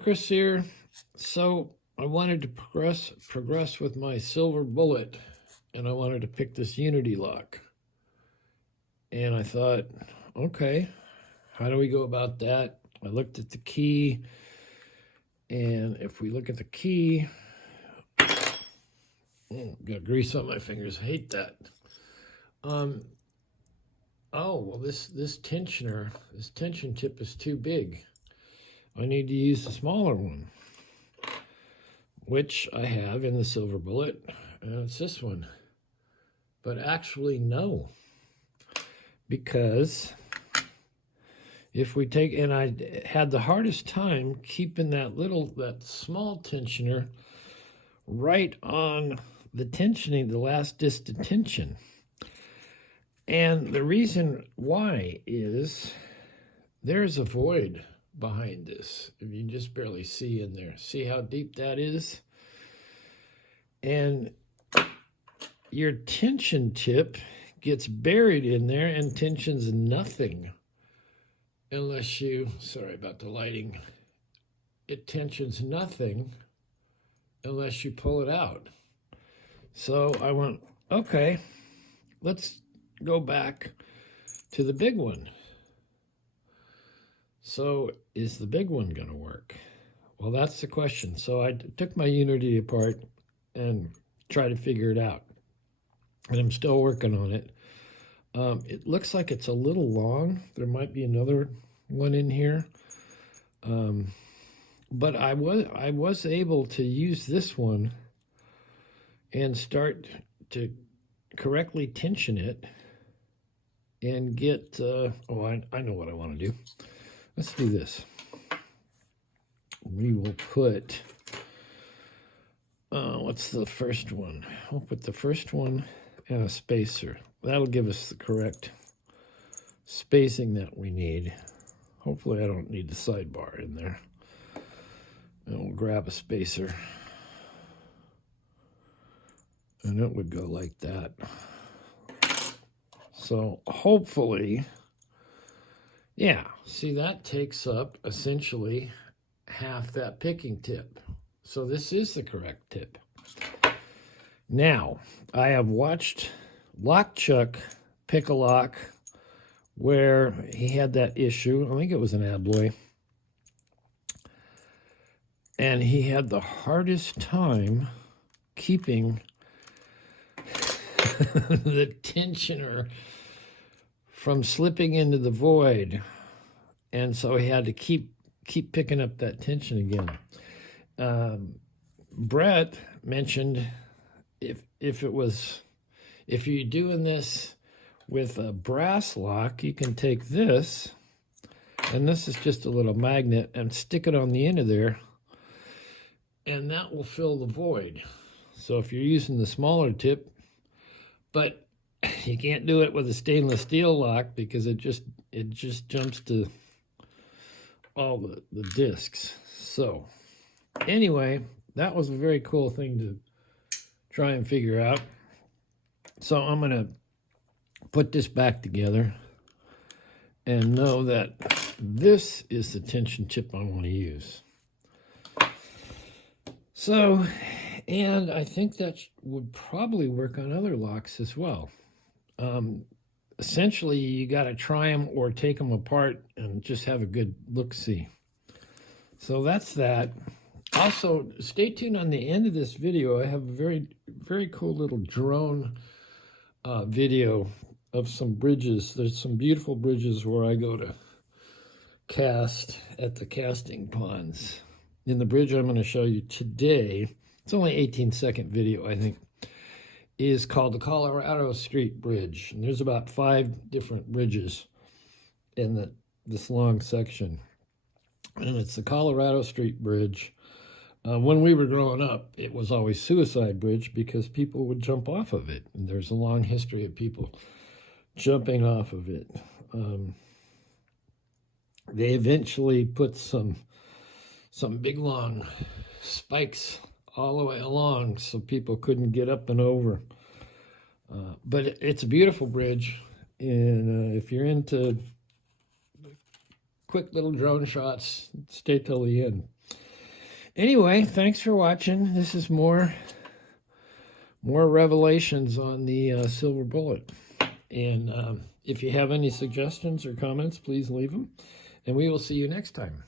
Chris here. So I wanted to progress with my silver bullet, and I wanted to pick this Unity lock. And I thought, okay, how do we go about that? I looked at the key, and if we look at the key, got grease on my fingers. I hate that. Oh well, this tension tip is too big. I need to use the smaller one, which I have in the silver bullet, and it's this one. But actually, no, because if we take, and I had the hardest time keeping that small tensioner right on the tensioning, the last disc tension. And the reason why is there's a void behind this. If you can just barely see in there. See how deep that is? And your tension tip gets buried in there and tensions nothing unless you, sorry about the lighting, it tensions nothing unless you pull it out. So I went, okay, let's go back to the big one. So is the big one going to work? Well, that's the question. So I took my Unity apart and tried to figure it out. And I'm still working on it. It looks like it's a little long. There might be another one in here. But I was able to use this one and start to correctly tension it and get, I know what I want to do. Let's do this. We will put, what's the first one? We'll put the first one and a spacer. That'll give us the correct spacing that we need. Hopefully I don't need the sidebar in there. And we'll grab a spacer. And it would go like that. So hopefully, yeah, see, that takes up essentially half that picking tip. So this is the correct tip. Now, I have watched LockChuck pick a lock where he had that issue. I think it was an Abloy. And he had the hardest time keeping the tensioner from slipping into the void. And so he had to keep picking up that tension again. Brett mentioned if you're doing this with a brass lock, you can take this, and this is just a little magnet, and stick it on the end of there, and that will fill the void. So if you're using the smaller tip, but you can't do it with a stainless steel lock because it just jumps to all the discs. So anyway, that was a very cool thing to try and figure out. So I'm going to put this back together and know that this is the tension tip I want to use. So, and I think that would probably work on other locks as well. Essentially, you got to try them or take them apart and just have a good look-see. So that's that. Also, stay tuned on the end of this video. I have a very, very cool little drone video of some bridges. There's some beautiful bridges where I go to cast at the casting ponds. In the bridge I'm going to show you today, it's only 18-second video, I think, is called the Colorado Street Bridge. And there's about 5 different bridges in this long section. And it's the Colorado Street Bridge. When we were growing up, it was always Suicide Bridge because people would jump off of it. And there's a long history of people jumping off of it. They eventually put some big long spikes all the way along so people couldn't get up and over. But it's a beautiful bridge. And if you're into quick little drone shots, stay till the end. Anyway, thanks for watching. This is more revelations on the silver bullet. And if you have any suggestions or comments, please leave them. And we will see you next time.